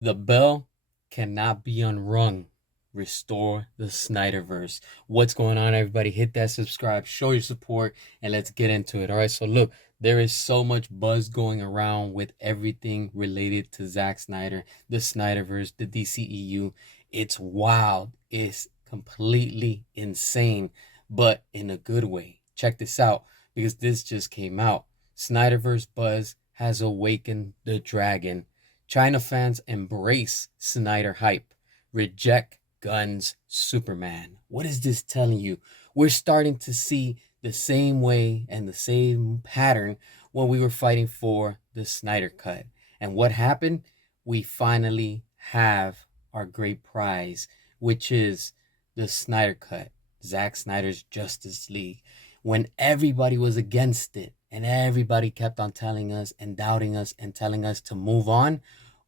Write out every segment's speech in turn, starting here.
The bell cannot be unrung. Restore the Snyderverse. What's going on, everybody? Hit that subscribe, show your support, and let's get into it. All right, so look, there is so much buzz going around with everything related to Zack Snyder, the Snyderverse, the DCEU. It's wild. It's completely insane, but in a good way. Check this out because this just came out. Snyderverse buzz has awakened the dragon. China fans embrace Snyder hype, reject Gunn's Superman. What is this telling you? We're starting to see the same way and the same pattern when we were fighting for the Snyder Cut. And what happened? We finally have our great prize, which is the Snyder Cut, Zack Snyder's Justice League. When everybody was against it and everybody kept on telling us and doubting us and telling us to move on,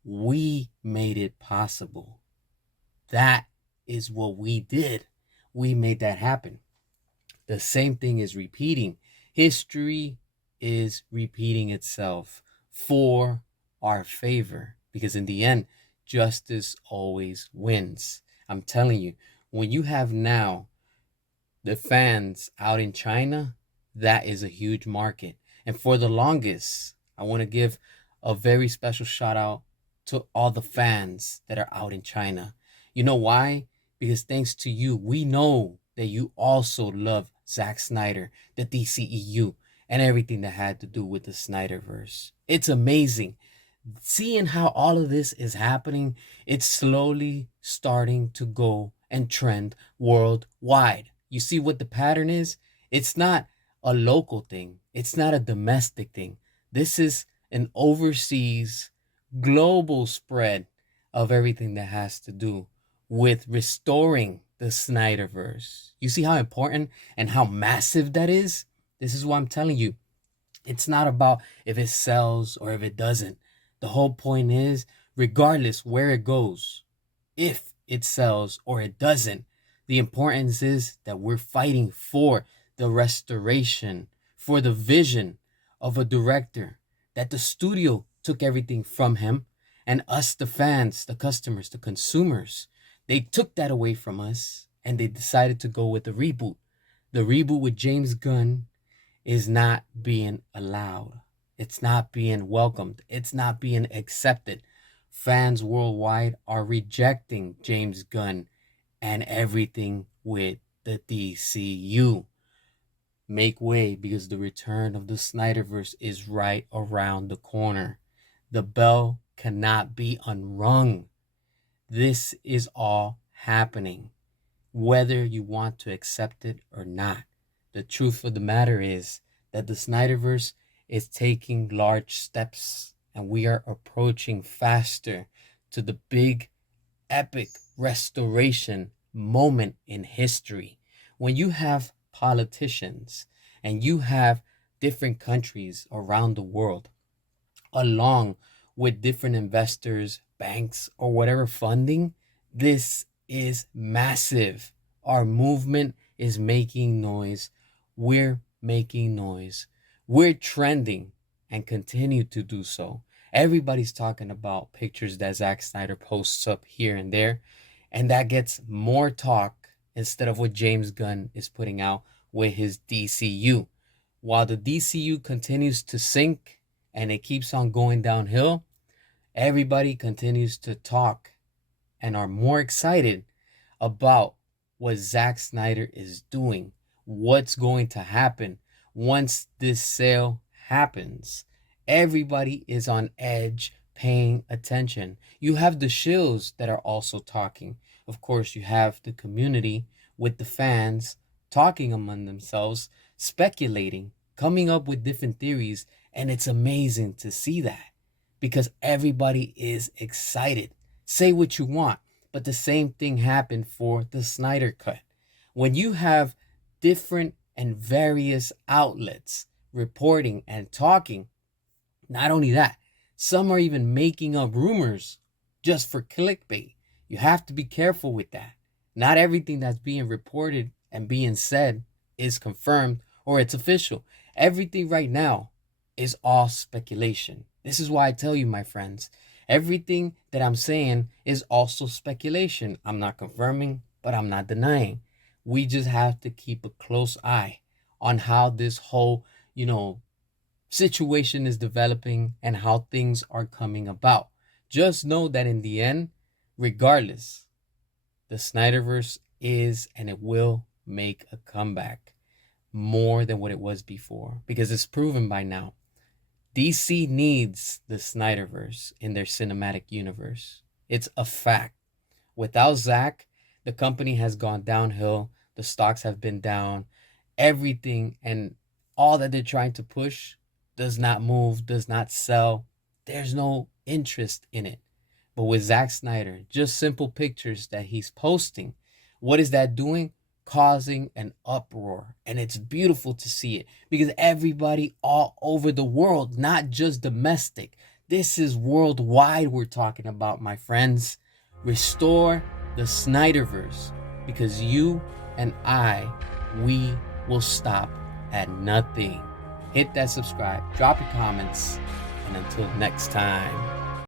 we made it possible. That is what we did. We made that happen. The same thing is repeating. History is repeating itself for our favor because in the end, justice always wins. I'm telling you, when you have now the fans out in China, that is a huge market. And for the longest, I want to give a very special shout out to all the fans that are out in China. You know why? Because thanks to you, we know that you also love Zack Snyder, the DCEU, and everything that had to do with the Snyderverse. It's amazing. Seeing how all of this is happening, it's slowly starting to go and trend worldwide. You see what the pattern is? It's not a local thing, it's not a domestic thing. This is an overseas, global spread of everything that has to do with restoring the Snyderverse. You see how important and how massive that is? This is what I'm telling you. It's not about if it sells or if it doesn't. The whole point is, regardless where it goes, if it sells or it doesn't, the importance is that we're fighting for the restoration, for the vision of a director, that the studio took everything from him, and us, the fans, the customers, the consumers, they took that away from us and they decided to go with the reboot. The reboot with James Gunn is not being allowed. It's not being welcomed. It's not being accepted. Fans worldwide are rejecting James Gunn and everything with the DCU. Make way because the return of the Snyderverse is right around the corner. The bell cannot be unrung. This is all happening, whether you want to accept it or not. The truth of the matter is that the Snyderverse is taking large steps and we are approaching faster to the big epic restoration moment in history. When you have politicians and you have different countries around the world, along with different investors, banks, or whatever funding, this is massive. Our movement is making noise. We're making noise. We're trending and continue to do so. Everybody's talking about pictures that Zack Snyder posts up here and there, and that gets more talk instead of what James Gunn is putting out with his DCU. While the DCU continues to sink and it keeps on going downhill, everybody continues to talk and are more excited about what Zack Snyder is doing, what's going to happen once this sale happens. Everybody is on edge, paying attention. You have the shills that are also talking. Of course, you have the community with the fans talking among themselves, speculating, coming up with different theories, and it's amazing to see that because everybody is excited. Say what you want, but the same thing happened for the Snyder Cut. When you have different and various outlets reporting and talking, not only that, some are even making up rumors just for clickbait. You have to be careful with that. Not everything that's being reported and being said is confirmed or it's official. Everything right now is all speculation. This is why I tell you, my friends, Everything that I'm saying is also speculation. I'm not confirming, but I'm not denying. We just have to keep a close eye on how this whole, situation is developing and how things are coming about. Just know that in the end, regardless, the Snyderverse is and it will make a comeback more than what it was before, because it's proven by now. DC needs the Snyderverse in their cinematic universe. It's a fact. Without Zack, the company has gone downhill. The stocks have been down. Everything and all that they're trying to push does not move, does not sell. There's no interest in it. But with Zack Snyder, just simple pictures that he's posting, what is that doing? Causing an uproar. And it's beautiful to see it because everybody all over the world, not just domestic, this is worldwide we're talking about, my friends. Restore the Snyderverse, because you and I, we will stop at nothing. Hit that subscribe, drop your comments, and until next time.